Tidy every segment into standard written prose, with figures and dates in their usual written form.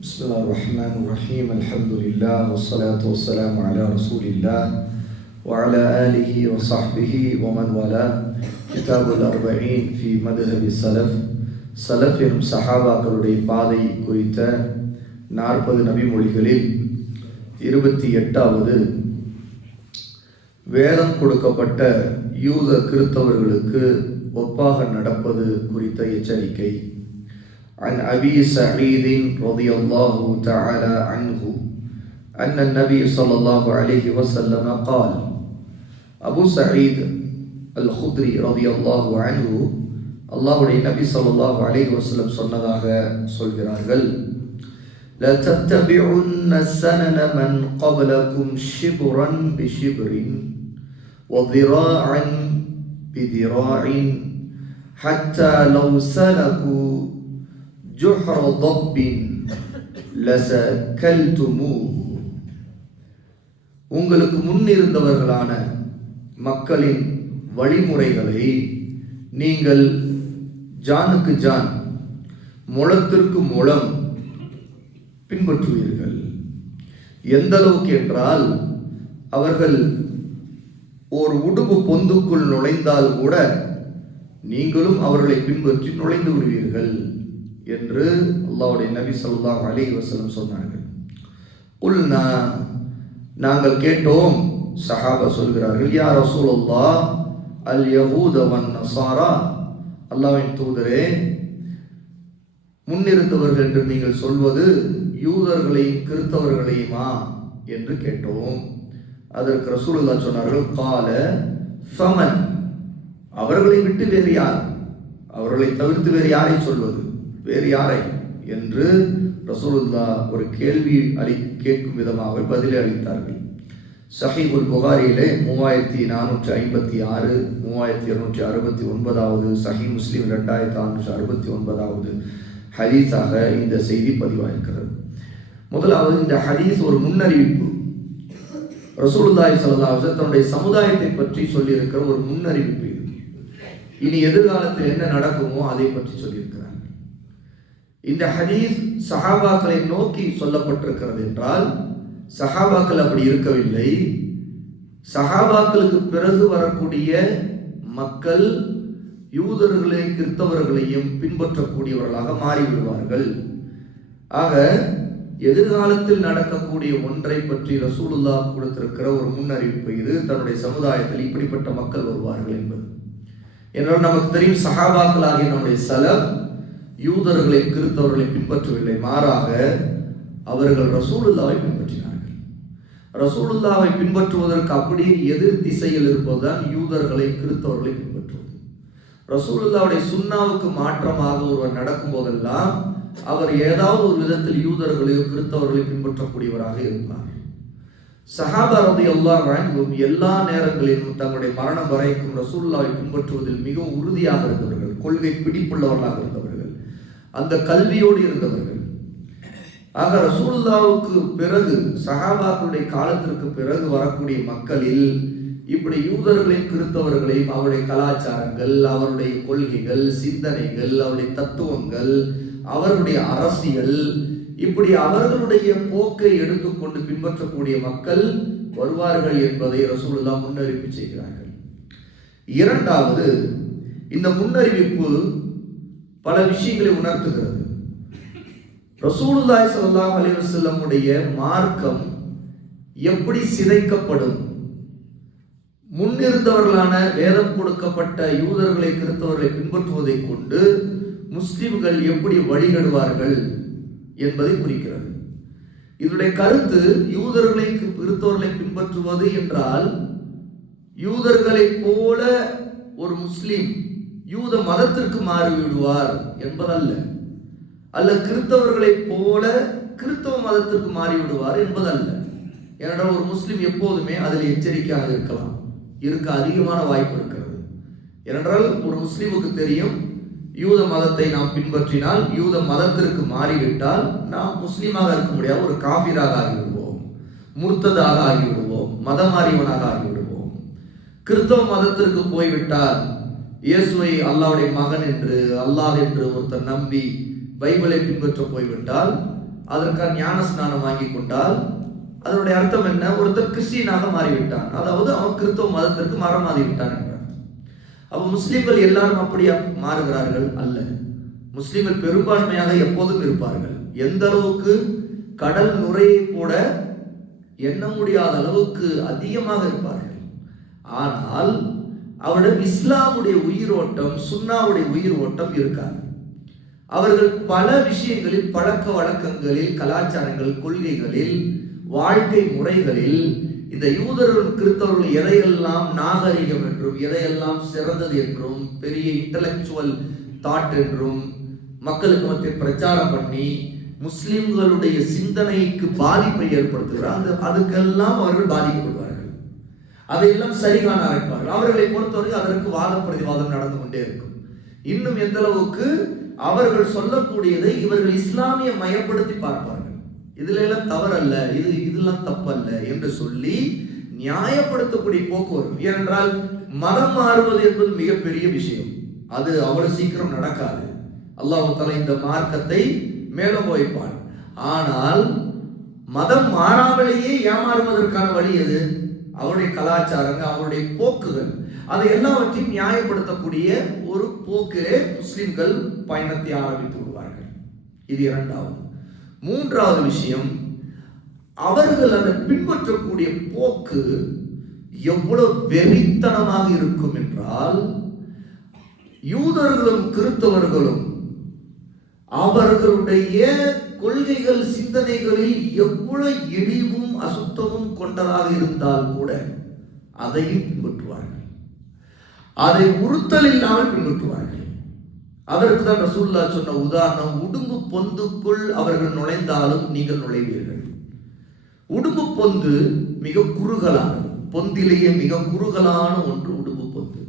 بسم الله الرحمن الرحيم الحمد لله والصلاة والسلام على رسول الله وعلى آله وصحبه ومن والاه كتاب الأربعين في مذهب السلف எனும் சஹாபாக்களுடைய பாதை குறித்த 40 நபிமொழிகளில் 28வது வேதம் கொடுக்கப்பட்ட யூத கிறிஸ்தவர்களுக்கு ஒப்பாக நடப்பது குறித்த எச்சரிக்கை. عن أبي سعيد رضي الله تعالى عنه أن النبي صلى الله عليه وسلم قال أبو سعيد الخدري رضي الله عنه அல்லாஹ்வுடைய நபி ஸல்லல்லாஹு அலைஹி வஸல்லம் சொன்னதாக சொல்கிறார்கள், لا تتبعن سنن من قبلكم شبرا بشبر وذراعا بذراع حتى لو سلكوا جحر ضب لسكلتموه. உங்களுக்கு முன்னிருந்தவர்களான மக்களின் வழிமுறைகளை நீங்கள் ஜானுக்கு ஜான் முழத்திற்கு முழம் பின்பற்றுவீர்கள். எந்த அளவுக்கு என்றால், அவர்கள் ஒரு உடுப்பு பொந்துக்குள் நுழைந்தால் கூட நீங்களும் அவர்களை பின்பற்றி நுழைந்து விடுவீர்கள் என்று அல்லாஹ்வுடைய நபி ஸல்லல்லாஹு அலைஹி வஸல்லம் சொன்னார்கள். குல்னா, நாங்கள் கேட்டோம். சஹாபா சொல்கிறார்கள், யா ரசூலல்லாஹ் அல் யஹூத வன் நஸாரா, அல்லாஹ்வின் தூதரே, முன்னிருந்தவர்கள் என்று நீங்கள் சொல்வது யூதர்களையும் கிறிஸ்தவர்களையுமா என்று கேட்டோம். அதற்கு ரசூலுல்லாஹ் சொன்னார்கள், கால ஃபமன், அவர்களை விட்டு வேறு யார், அவர்களை தவிர்த்து வேறு யாரை சொல்வது, வேறு யாரை என்று ரசூலுல்லாஹ் ஒரு கேள்வி கேட்கும் விதமாக பதிலை அளித்தார்கள். சஹீஹுல் புகாரியிலே 3456, 3269, சஹீஹ் முஸ்லிம் 2669 ஹதீஸாக இந்த செய்தி பதிவாயிருக்கிறது. முதலாவது, இந்த ஹதீஸ் ஒரு முன்னறிவிப்பு. ரசூலுல்லாஹி ஸல்லல்லாஹு அலைஹி வஸல்லம் தன்னுடைய சமுதாயத்தை பற்றி சொல்லியிருக்கிற ஒரு முன்னறிவிப்பு. இது இனி எதிர்காலத்தில் என்ன நடக்குமோ அதை பற்றி சொல்லியிருக்கிறார். இந்த ஹதீஸ் சஹாபாக்களை நோக்கி சொல்லப்பட்டிருக்கிறது என்றால், சஹாபாக்கள் அப்படி இருக்கவில்லை. சஹாபாக்களுக்கு பிறகு வரக்கூடிய மக்கள் யூதர்களையும் கிறிஸ்தவர்களையும் பின்பற்றக்கூடியவர்களாக மாறிவிடுவார்கள். ஆக எதிர்காலத்தில் நடக்கக்கூடிய ஒன்றை பற்றி ரசூலுல்லாஹ் கொடுத்திருக்கிற ஒரு முன்னறிவிப்பு இது. தன்னுடைய சமுதாயத்தில் இப்படிப்பட்ட மக்கள் வருவார்கள் என்பது. என்றால் நமக்கு தெரியும், சஹாபாக்களாகிய நம்முடைய சலஃப் யூதர்களை கிறிஸ்தவர்களை பின்பற்றவில்லை. மாறாக அவர்கள் ரசூலுல்லாவை பின்பற்றினார்கள். ரசூலுல்லாவை பின்பற்றுவதற்கு அப்படியே எதிர் திசையில் இருப்பதுதான் யூதர்களை கிறிஸ்தவர்களை பின்பற்றுவது. ரசூலுல்லாவுடைய சுன்னாவுக்கு மாற்றமாக ஒருவர் நடக்கும் போதெல்லாம் அவர் ஏதாவது ஒரு விதத்தில் யூதர்களையோ கிறிஸ்தவர்களை பின்பற்றக்கூடியவராக இருப்பார். சஹாபா ரலியல்லாஹு அன்ஹும் எல்லா நேரங்களிலும் தங்களுடைய மரணம் வரைக்கும் ரசூலுல்லாவை பின்பற்றுவதில் மிகவும் உறுதியாக இருந்தவர்கள், கொள்கை பிடிப்புள்ளவர்களாக இருந்தவர்கள், அந்த கல்வியோடு இருந்தவர்கள். ஆக ரசூலுல்லாவுக்கு பிறகு, சஹாபாக்களுடைய காலத்திற்கு பிறகு வரக்கூடிய மக்களில் இப்படி யூதர்களையும் கிறிஸ்தவர்களையும் அவருடைய கலாச்சாரங்கள், அவருடைய கொள்கைகள், சிந்தனைகள், அவருடைய தத்துவங்கள், அவர்களுடைய அரசியல், இப்படி அவர்களுடைய போக்கை எடுத்துக்கொண்டு பின்பற்றக்கூடிய மக்கள் வருவார்கள் என்பதை ரசூலுல்லாஹ் முன்னறிவிப்பு செய்கிறார்கள். இரண்டாவது, இந்த முன்னறிவிப்பு பல விஷயங்களை உணர்த்துகிறது. ரசூலுல்லாஹி ஸல்லல்லாஹு அலைஹி வஸல்லமுடைய மார்க்கம் எப்படி சிதைக்கப்படும், முன்னிருந்தவர்களான வேதம் கொடுக்கப்பட்ட யூதர்களை கிறிஸ்தவர்களை பின்பற்றுவதை கொண்டு முஸ்லிம்கள் எப்படி வழிகடுவார்கள் என்பதை குறிக்கிறது. இதனுடைய கருத்து, யூதர்களை கிறிஸ்தவர்களை பின்பற்றுவது என்றால் யூதர்களை போல ஒரு முஸ்லிம் யூத மதத்திற்கு மாறிவிடுவார் என்பதல்ல, அல்ல கிறிஸ்தவர்களை போல கிறிஸ்தவ மதத்திற்கு மாறிவிடுவார் என்பதல்ல. ஏனென்றால் ஒரு முஸ்லிம் எப்போதுமே அதில் எச்சரிக்கையாக இருக்க அதிகமான வாய்ப்பு இருக்கிறது. ஏனென்றால் ஒரு முஸ்லிமுக்கு தெரியும், யூத மதத்தை நாம் பின்பற்றினால், யூத மதத்திற்கு மாறிவிட்டால் நாம் முஸ்லீமாக இருக்க முடியாது, ஒரு காபிராக ஆகிவிடுவோம், முர்த்ததாக ஆகிவிடுவோம், மதம் மாறியவனாக ஆகிவிடுவோம். கிறிஸ்தவ மதத்திற்கு போய்விட்டால், இயேசுவை அல்லாஹ்வுடைய மகன் என்று, அல்லாஹ் என்று ஒருத்தர் நம்பி பைபிளை பின்பற்ற போய்விட்டால் அதற்காக ஞான ஸ்நானம் வாங்கி கொண்டால் அதனுடைய அர்த்தம் என்ன? ஒருத்தர் கிறிஸ்டியனாக மாறிவிட்டான், அதாவது அவன் கிறிஸ்தவ மதத்திற்கு மாறமாறி விட்டான் என்றார். அப்ப முஸ்லிம்கள் எல்லாரும் அப்படியா மாறுகிறார்கள்? அல்ல. முஸ்லிம்கள் பெரும்பான்மையாக எப்போதும் இருப்பார்கள். எந்த அளவுக்கு? கடல் நுரையை கூட எண்ண முடியாத அளவுக்கு அதிகமாக இருப்பார்கள். ஆனால் அவரிடம் இஸ்லாமுடைய உயிரோட்டம், சுன்னாவுடைய உயிரோட்டம் இருக்காது. அவர்கள் பல விஷயங்களில், பழக்க வழக்கங்களில், கலாச்சாரங்கள், கொள்கைகளில், வாழ்க்கை முறைகளில் இந்த யூதர்கள் கிறிஸ்தவர்கள் எதையெல்லாம் நாகரிகம் என்றும் எதையெல்லாம் சிறந்தது என்றும் பெரிய இன்டலெக்சுவல் தாட் என்றும் மக்களுக்கு மத்திய பிரச்சாரம் பண்ணி முஸ்லிம்களுடைய சிந்தனைக்கு பாதிப்பை ஏற்படுத்துகிறார். அதுக்கெல்லாம் அவர்கள் பாதிக்கப்படுவார்கள். அதையெல்லாம் சரிகாண ஆரம்பிப்பார்கள். அவர்களை பொறுத்தவரை அதற்கு வாத பிரதிவாதம் நடந்து கொண்டே இருக்கும். இன்னும் எந்த அளவுக்கு அவர்கள் சொல்லக்கூடியதை இவர்கள் இஸ்லாமிய மயப்படுத்தி பார்ப்பார்கள். இதுல எல்லாம் தவறல்ல, இதெல்லாம் தப்பல்ல என்று சொல்லி நியாயப்படுத்தக்கூடிய போக்கு வரும். ஏனென்றால் மதம் மாறுவது என்பது மிகப்பெரிய விஷயம். அது அவ்வளவு சீக்கிரம் நடக்காது. அல்லாஹ் தஆலா இந்த மார்க்கத்தை மேலும் வைப்பான். ஆனால் மதம் மாறாமலேயே ஏமாறுவதற்கான வழி எது? அவருடைய கலாச்சாரங்கள், அவருடைய போக்குகள், அதை எல்லாவற்றையும் நியாயப்படுத்தக்கூடிய ஒரு போக்கிலே முஸ்லிம்கள் பயணத்தை ஆரம்பித்து விடுவார்கள். இது இரண்டாவது. மூன்றாவது விஷயம், அவர்கள் அதை பின்பற்றக்கூடிய போக்கு எவ்வளவு வெறித்தனமாக இருக்கும் என்றால், யூதர்களும் கிறிஸ்தவர்களும் அவர்களுடைய கொள்கைகள், சிந்தனைகளில் எவ்வளவு இழிவும் அசுத்தமும் கொண்டதாக இருந்தால் கூட அதையும் பின்பற்றுவார்கள். அதை உறுத்தல் இல்லாமல் பின்பற்றுவார்கள். அதற்கு தான் ரசூலுல்லாஹ் சொன்ன உதாரணம், உடும்பு பொந்துக்குள் அவர்கள் நுழைந்தாலும் நீங்கள் நுழைவீர்கள். உடும்பு பொந்து மிக குறுகலானது, பொந்திலேயே மிக குறுகலான ஒன்று உடும்பு பொந்து.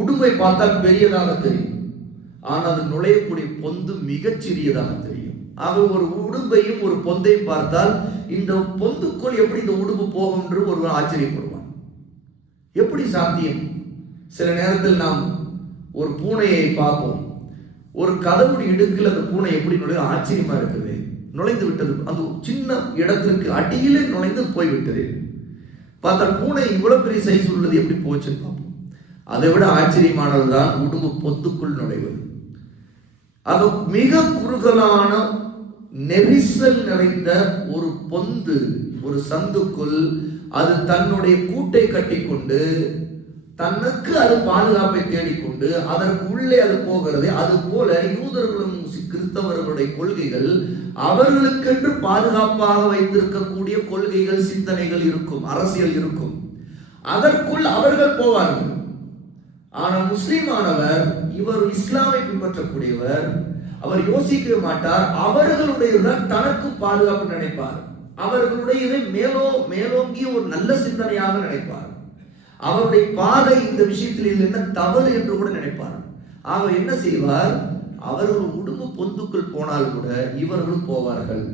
உடும்பை பார்த்தால் பெரியதாக தெரியும், ஆனால் அது நுழையக்கூடிய பொந்து மிகச் சிறியதாக தெரியும். ஆக ஒரு உடும்பையும் ஒரு பொந்தையும் பார்த்தால் இந்த பொந்துக்குள் எப்படி இந்த உடும்பு போகும் என்று ஒருவன் ஆச்சரியப்படுவான். எப்படி சாத்தியம்? சில நேரத்தில் நாம் ஒரு பூனையை பார்ப்போம், ஒரு கதவுடைய இடுக்கில் அந்த பூனை எப்படி நுழைய ஆச்சரியமா இருக்குது, நுழைந்து விட்டது, அந்த சின்ன இடத்திற்கு அடியிலே நுழைந்து போய்விட்டது. பார்த்தால் பூனை இவ்வளவு பெரிய சைஸ் உள்ளது எப்படி போச்சுன்னு பார்ப்போம். அதை விட ஆச்சரியமானதுதான் உடும்பு பொந்துக்குள் நுழைவது. அது மிக குறுகலான நெரிசல் நிறைந்த ஒரு பொந்து, ஒரு சந்துக்குள் அது தன்னுடைய கூட்டை கட்டிக்கொண்டு தனக்கு அது பாதுகாப்பை தேடிக்கொண்டு அதற்கு உள்ளே அது போகிறது. அது போல யூதர்களும் கிறிஸ்தவர்களுடைய கொள்கைகள், அவர்களுக்கென்று பாதுகாப்பாக வைத்திருக்கக்கூடிய கொள்கைகள், சிந்தனைகள் இருக்கும், அரசியல் இருக்கும், அதற்குள் அவர்கள் போவார்கள். ஆனால் முஸ்லிமானவர், இவர் இஸ்லாமை பின்பற்றக்கூடியவர், அவர் யோசிக்கவே மாட்டார். அவர்களுடையதான் தனக்கு பாதுகாப்பு நினைப்பார். அவர்களுடைய மேலோங்கிய ஒரு நல்ல சிந்தனையாக நினைப்பார். அவருடைய பாதை இந்த விஷயத்தில் இது என்ன தவறு என்று கூட நினைப்பார். ஆக என்ன செய்வார்? அவர்கள் உடும்பு பொந்துக்குள் போனால் கூட இவர்களும் போவார்கள்.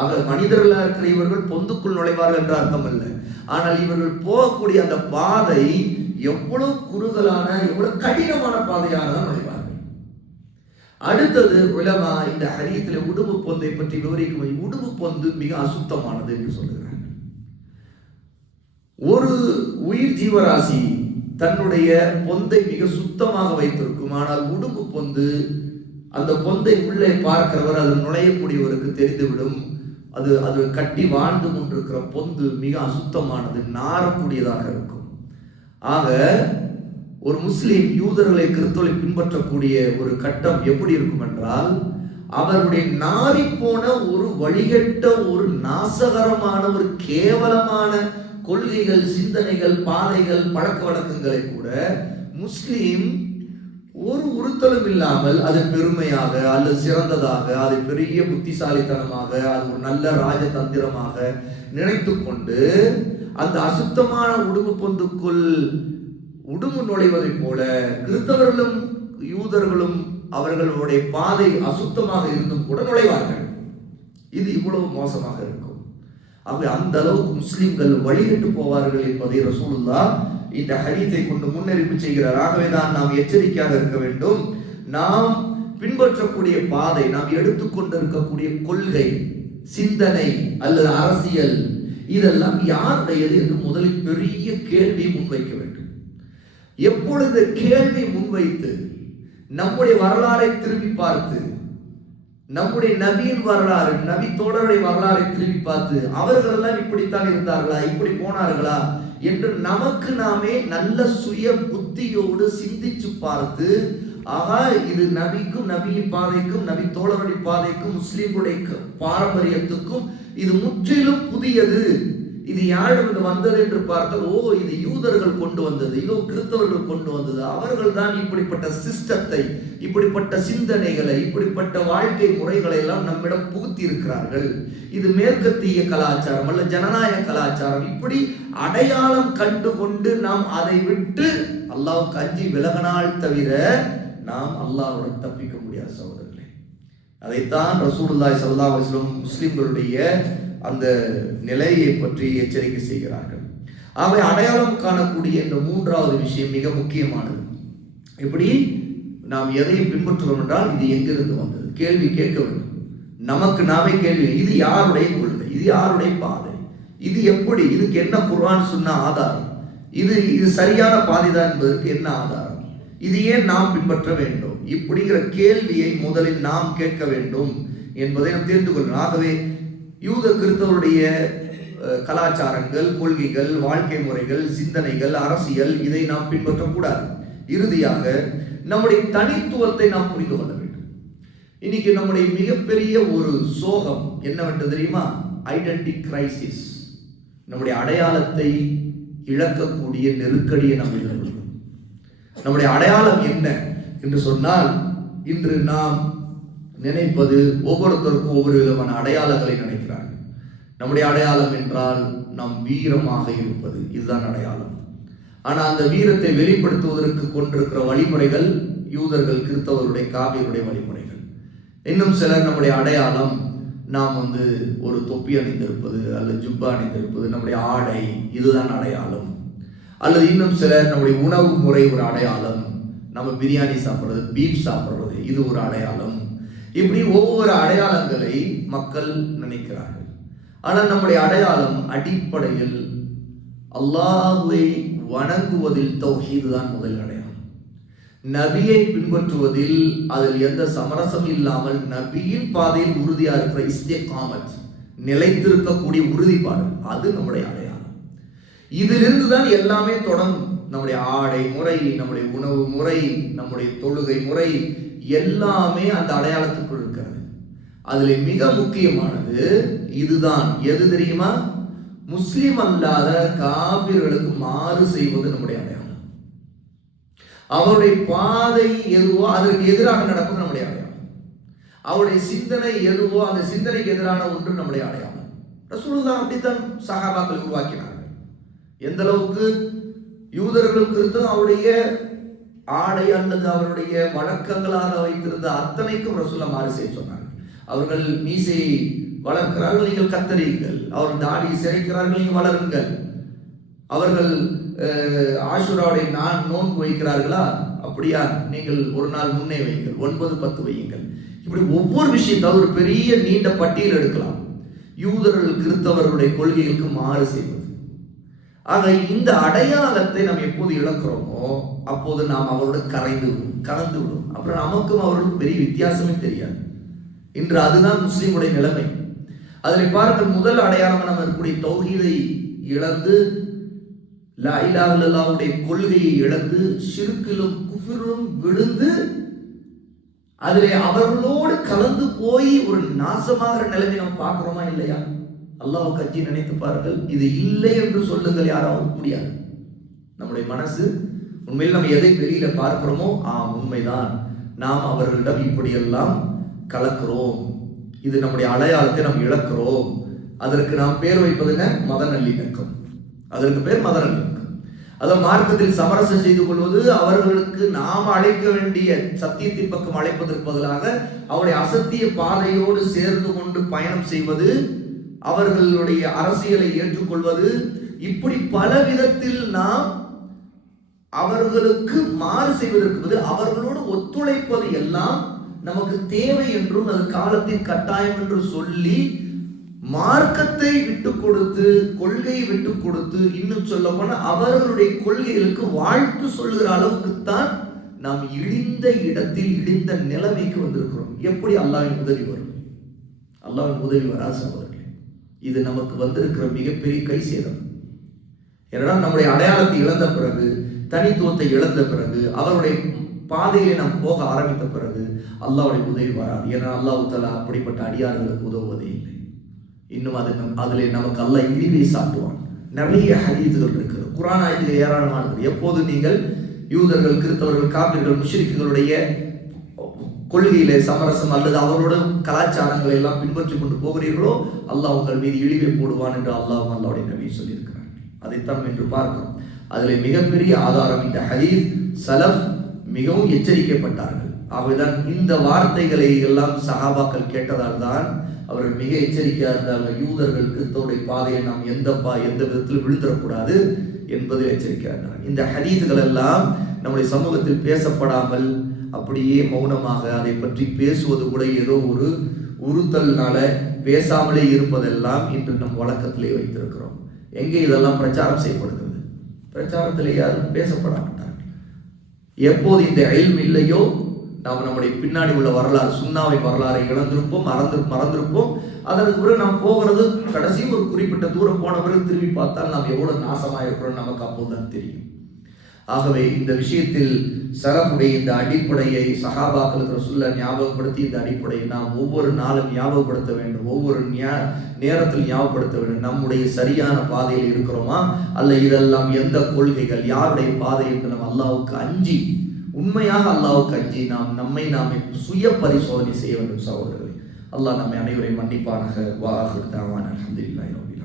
ஆக மனிதர்களாக இருக்கிற இவர்கள் பொந்துக்குள் நுழைவார்கள் என்ற அர்த்தம் அல்ல. ஆனால் இவர்கள் போகக்கூடிய அந்த பாதை எவ்வளவு குறுகலான, எவ்வளவு கடினமான பாதையாக நுழைவார்கள். அடுத்தது உலமா இந்த ஹதீஸில் உடும்பு பொந்தை பற்றி விவரிக்கும். உடும்பு பொந்து மிக அசுத்தமானது என்று சொல்லுகிறார்கள். ஒரு உயிர் ஜீவராசி தன்னுடைய பொந்தை மிக சுத்தமாக வைத்திருக்கும். ஆனால் உடும்பு பொந்து, அந்த பொந்தை உள்ளே பார்க்கிறவர், அது நுழையக்கூடியவருக்கு தெரிந்துவிடும். அது கட்டி வாழ்ந்து கொண்டிருக்கிற பொந்து மிக அசுத்தமானது, நாரக்கூடியதாக இருக்கும். ஆக ஒரு முஸ்லிம் யூதர்களை, கிறிஸ்தவர்களை பின்பற்றக்கூடிய ஒரு கட்டம் எப்படி இருக்கும் என்றால், அவருடைய நாரி போன ஒரு வழிகட்ட, ஒரு நாசகரமான, ஒரு கேவலமான கொள்கைகள், சிந்தனைகள், பாதைகள், பழக்க வழக்கங்களை கூட முஸ்லிம் ஒரு உறுத்தலும் இல்லாமல் அது பெருமையாக அல்லது சிறந்ததாக, அது பெரிய புத்திசாலித்தனமாக, அது ஒரு நல்ல ராஜதந்திரமாக நினைத்து கொண்டு அந்த அசுத்தமான உடும்பு பொந்துக்குள் உடும்பு நுழைவதை போல கிறிஸ்தவர்களும் யூதர்களும் அவர்களுடைய பாதை அசுத்தமாக இருந்தும் கூட நுழைவார்கள். இது இவ்வளவு மோசமாக இருக்கும். ஆகவே அந்த அளவுக்கு முஸ்லிம்கள் வழிகட்டு போவார்கள் என்பதை ரசூலுல்லாஹ் இந்த ஹதீஸை கொண்டு முன்னறிவிப்பு செய்கிறார். ஆகவே தான் நாம் எச்சரிக்கையாக இருக்க வேண்டும். நாம் பின்பற்றக்கூடிய பாதை, நாம் எடுத்துக்கொண்டிருக்கக்கூடிய கொள்கை, சிந்தனை அல்லது அரசியல் இதெல்லாம் யாருடையது என்று முதலில் பெரிய கேள்வியை முன்வைக்க வேண்டும். எப்பொழுது கேள்வி முன்வைத்து நம்முடைய வரலாறை திரும்பி பார்த்து, நம்முடைய நபியின் வரலாறு, நபி தோழருடைய வரலாறை திரும்பி பார்த்து, அவர்களெல்லாம் இப்படித்தான் இருந்தார்களா, இப்படி போனார்களா என்று நமக்கு நாமே நல்ல சுய புத்தியோடு சிந்திச்சு பார்த்து, ஆகா இது நபிக்கும் நபியின் பாதைக்கும் நபி தோழருடைய பாதைக்கும் முஸ்லிம்களுடைய பாரம்பரியத்துக்கும் இது முற்றிலும் புதியது, இது யாரிடம் வந்தது என்று பார்த்தால், ஓ இது யூதர்கள் கொண்டு வந்தது, இதோ கிறிஸ்தவர்கள் கொண்டு வந்தது, அவர்கள் தான் இப்படிப்பட்ட சிஸ்டத்தை, இப்படிப்பட்ட சிந்தனைகளை, இப்படிப்பட்ட வாழ்க்கை முறைகளை எல்லாம் நம்மிடம் புகுத்தி இருக்கிறார்கள், இது மேற்கத்திய கலாச்சாரம் அல்ல ஜனநாயக கலாச்சாரம், இப்படி அடையாளம் கண்டு கொண்டு நாம் அதை விட்டு அல்லாஹ்வுக்கு அஞ்சி விலகினால் தவிர நாம் அல்லாஹ்வுடன் தப்பிக்க முடியாது சகோதரர்களே. அதைத்தான் ரசூலுல்லாஹி ஸல்லல்லாஹு அலைஹி வஸல்லம் முஸ்லிம்களுடைய அந்த நிலையை பற்றி எச்சரிக்கை செய்கிறார்கள். ஆகவே அடையாளம் காணக்கூடிய இந்த மூன்றாவது விஷயம் மிக முக்கியமானது. எப்படி நாம் எதையும் பின்பற்றுவோம் என்றால் இது எங்கிருந்து வந்தது, கேள்வி கேட்க வேண்டும். நமக்கு நாமே கேள்வி, இது யாருடைய கொள்கை, இது யாருடைய பாதை, இது எப்படி, இதுக்கு என்ன குர்ஆன் சொன்ன ஆதாரம், இது சரியான பாதைதான் என்பதற்கு என்ன ஆதாரம், இது ஏன் நாம் பின்பற்ற வேண்டும், இப்படிங்கிற கேள்வியை முதலில் நாம் கேட்க வேண்டும் என்பதை நாம் தெரிந்து கொள்ளணும். ஆகவே யூத கிறிஸ்தவருடைய கலாச்சாரங்கள், கொள்கைகள், வாழ்க்கை முறைகள், சிந்தனைகள், அரசியல் இதை நாம் பின்பற்றக்கூடாது. இறுதியாக நம்முடைய தனித்துவத்தை நாம் புரிந்து கொள்ள வேண்டும். இன்னைக்கு நம்முடைய மிகப்பெரிய ஒரு சோகம் என்னவென்று தெரியுமா? Identity crisis. நம்முடைய அடையாளத்தை இழக்கக்கூடிய நெருக்கடியை நாம் எதிர்கொள்கிறோம். நம்முடைய அடையாளம் என்ன என்று சொன்னால், இன்று நாம் நினைப்பது ஒவ்வொருத்தருக்கும் ஒவ்வொரு விதமான அடையாளங்களை நினைக்கிறார்கள். நம்முடைய அடையாளம் என்றால் நாம் வீரமாக இருப்பது, இதுதான் அடையாளம். ஆனால் அந்த வீரத்தை வெளிப்படுத்துவதற்கு கொண்டிருக்கிற வழிமுறைகள் யூதர்கள் கிறிஸ்தவருடைய காவியருடைய வழிமுறைகள். இன்னும் சிலர் நம்முடைய அடையாளம் நாம் ஒரு தொப்பி அணிந்திருப்பது அல்லது ஜுப்பா அணிந்திருப்பது, நம்முடைய ஆடை இதுதான் அடையாளம். அல்லது இன்னும் சிலர் நம்முடைய உணவு முறை ஒரு அடையாளம், நம்ம பிரியாணி சாப்பிட்றது, பீஃப் சாப்பிட்றது இது ஒரு அடையாளம். இப்படி ஒவ்வொரு அடையாளங்களை மக்கள் நினைக்கிறார்கள். ஆனால் நம்முடைய அடையாளம் அடிப்படையில் அல்லாஹ்வை வணங்குவதில் தௌஹீது தான் முதல் அடையாளம். நபியை பின்பற்றுவதில் அதில் எந்த சமரசம் இல்லாமல் நபியின் பாதையில் உறுதியா இருக்கிற இஸ்திகாமத், நிலைத்திருக்கக்கூடிய உறுதிப்பாடு, அது நம்முடைய அடையாளம். இதிலிருந்து தான் எல்லாமே தொடங்கும். நம்முடைய ஆடை முறை, நம்முடைய உணவு முறை, நம்முடைய தொழுகை முறை எல்லாமே அந்த அடையாளத்துக்குள் இருக்கிறது. அதுல மிக முக்கியமானது இதுதான். எது தெரியுமா? முஸ்லிம் அல்லாத காபிர்களுக்கு மாறு செய்வது நம்முடைய அடையாளம். அவருடைய பாதை எதுவோ அதற்கு எதிராக நடப்பது நம்முடைய அடையாளம். அவருடைய சிந்தனை எதுவோ அந்த சிந்தனைக்கு எதிரான ஒன்று நம்முடைய அடையாளம். ரசூலுல்லாஹ் அப்படித்தான் சஹாபாக்கள் உருவாக்கினார்கள். எந்த அளவுக்கு யூதர்களுக்கு அவருடைய ஆடை அல்லது அவருடைய வழக்கங்களாக வைத்திருந்த அத்தனைக்கும் ரசூலுல்லாஹ் மாறு செய்ய சொன்னார்கள். அவர்கள் மீசையை வளர்க்கிறார்கள், நீங்கள் கத்தரியுங்கள். அவர்கள் தாடி சிறைக்கிறார்கள், நீங்கள் வளருங்கள். அவர்கள் ஆஷுராவுடைய நோன்பு வைக்கிறார்களா, அப்படியா, நீங்கள் ஒரு நாள் முன்னே வையுங்கள், 9-10 வையுங்கள். இப்படி ஒவ்வொரு விஷயத்தாவது ஒரு பெரிய நீண்ட பட்டியல் எடுக்கலாம். யூதர்கள் கிறிஸ்தவர்களுடைய கொள்கைகளுக்கு மாறு செய்வது. ஆக இந்த அடையாளத்தை நாம் எப்போது இழக்கிறோமோ அப்போது நாம் அவரோடு கலந்து விடும். அப்புறம் நமக்கும் அவர்களுக்கும் பெரிய வித்தியாசமே தெரியாது. இன்று அதுதான் முஸ்லிமுடைய நிலைமை. அதில் பாருங்கள், முதல் அடையாளம் நம்ம இருக்கக்கூடிய தௌஹீதை இழந்து, லா இலாஹ இல்லல்லாஹ்வுடைய கொள்கையை இழந்து, ஷிர்கிலும் குஃப்ரிலும் விழுந்து, அதிலே அவர்களோடு கலந்து போய் ஒரு நாசமாகிற நிலைமை நம்ம பார்க்கிறோமா இல்லையா? அல்லாஹ்வுக்கு அஞ்சி நினைத்து பாருங்கள். இது இல்லை என்று சொல்லுங்கள், யாராவது முடியாது. நம்முடைய மனசு உண்மையில் நம்ம எதை வெளியில பார்க்கிறோமோ உண்மைதான், நாம் அவர்களிடம் இப்படியெல்லாம் கலக்கிறோம், இது நம்முடைய அடையாளத்தை நாம் இழக்கிறோம். அதற்கு நாம் பேர் வைப்பது என்ன? மத நல்லிணக்கம். அதற்கு பேர் மத நல்லிணக்கம். அதை மார்க்கத்தில் சமரசம் செய்து கொள்வது, அவர்களுக்கு நாம் அழைக்க வேண்டிய சத்தியத்தின் பக்கம் அழைப்பதற்கு பதிலாக அவருடைய அசத்திய பாதையோடு சேர்ந்து கொண்டு பயணம் செய்வது, அவர்களுடைய அரசியலை ஏற்றுக்கொள்வது, இப்படி பல விதத்தில் நாம் அவர்களுக்கு மாறு செய்வதற்கு பதில் அவர்களோடு ஒத்துழைப்பது எல்லாம் நமக்கு தேவை என்றும் அது காலத்தின் கட்டாயம் என்று சொல்லி மார்க்கத்தை விட்டு கொடுத்து, கொள்கையை விட்டு கொடுத்து, இன்னும் சொல்ல போனா அவர்களுடைய கொள்கைகளுக்கு வாழ்த்து சொல்லுகிற அளவுக்குத்தான் நாம் இழிந்த இடத்தில், இழிந்த நிலைமைக்கு வந்திருக்கிறோம். எப்படி அல்லாஹ்வின் உதவி வரும்? அல்லாஹ்வின் உதவி வராது சகோதரர்களே. இது நமக்கு வந்திருக்கிற மிகப்பெரிய கை சேதம். ஏன்னா நம்முடைய அடையாளத்தை இழந்த பிறகு, தனித்துவத்தை இழந்த பிறகு, அவருடைய பாதையிலே நாம் போக ஆரம்பித்த பிறகு அல்லாஹ்வுடைய உதவி வராது. ஏன்னா அல்லாஹ் தஆலா அப்படிப்பட்ட அடியார்களுக்கு உதவுவதே இல்லை. இன்னும் அதிலே நமக்கு அல்லாஹ் இழிவை சாட்டுவான். நிறைய ஹதீதுகள் இருக்குது, குர்ஆன் ஆயத்துகள் ஏராளமானது. எப்போது நீங்கள் யூதர்கள், கிறிஸ்தவர்கள், காபிர்கள், முஷ்ரிக்குகளுடைய கொள்கையிலே சமரசம் அல்லது அவரோட கலாச்சாரங்களை எல்லாம் பின்பற்றி கொண்டு போகிறீர்களோ அல்லாஹ் உங்கள் மீது இழிவை போடுவான் என்று அல்லாஹ்வுடைய நபி சொல்லியிருக்கிறார். அதைத்தான் என்று பார்க்கிறோம். அதில் மிகப்பெரிய ஆதாரம் இந்த ஹதீஸ். சலஃப் மிகவும் எச்சரிக்கப்பட்டார்கள். ஆகவேதான் இந்த வார்த்தைகளை எல்லாம் சஹாபாக்கள் கேட்டதால் தான் அவர்கள் மிக எச்சரிக்கையாக இருந்தார்கள். யூதர்கள், கிறிஸ்தவருடைய பாதையை நாம் எந்த விதத்தில் விழுந்துடக்கூடாது என்பதில் எச்சரிக்கையாக இருந்தார்கள். இந்த ஹதீஸ்கள் எல்லாம் நம்முடைய சமூகத்தில் பேசப்படாமல் அப்படியே மௌனமாக அதை பற்றி பேசுவது கூட ஏதோ ஒரு உறுத்தல்னால பேசாமலே இருப்பதெல்லாம் இன்று நம் வழக்கத்திலே வைத்திருக்கிறோம். எங்கே இதெல்லாம் பிரச்சாரம் செய்யப்படுகிறது? பிரச்சாரத்திலே யாரும் பேசப்பட மாட்டார்கள். எப்போது இந்த இல்ம் இல்லையோ நாம் நம்முடைய பின்னாடி உள்ள வரலாறு, சுன்னாவின் வரலாறை இழந்திருப்போம், மறந்திருப்போம். அதற்கு பிறகு நாம் போகிறது கடைசி ஒரு குறிப்பிட்ட தூரம் போன பிறகு திரும்பி பார்த்தால் நாம் எவ்வளவு நாசமாக இருக்கிறோம் நமக்கு அப்போதுதான் தெரியும். ஆகவே இந்த விஷயத்தில் சலஃபுடைய இந்த அடிப்படையை சஹாபாக்களுக்கு ரசூலுல்லாஹ் ஞாபகப்படுத்தி, இந்த அடிப்படையை நாம் ஒவ்வொரு நாளும் ஞாபகப்படுத்த வேண்டும், ஒவ்வொரு நேரத்தில் ஞாபகப்படுத்த வேண்டும். நம்முடைய சரியான பாதையில் இருக்கிறோமா, அல்ல இதெல்லாம் எந்த கொள்கைகள், யாருடைய பாதை என்று நம்ம அல்லாஹ்வுக்கு அஞ்சி, உண்மையாக அல்லாஹ்வுக்கு அஞ்சி நம்மை சுய பரிசோதனை செய்ய வேண்டும் சகோதரர்களே. அல்லாஹ் நம்மை அனைவரையும் மன்னிப்பானாக. வா ஆகிரு தஅவானா அல்ஹம்துலில்லாஹி ரப்பில் ஆலமீன்.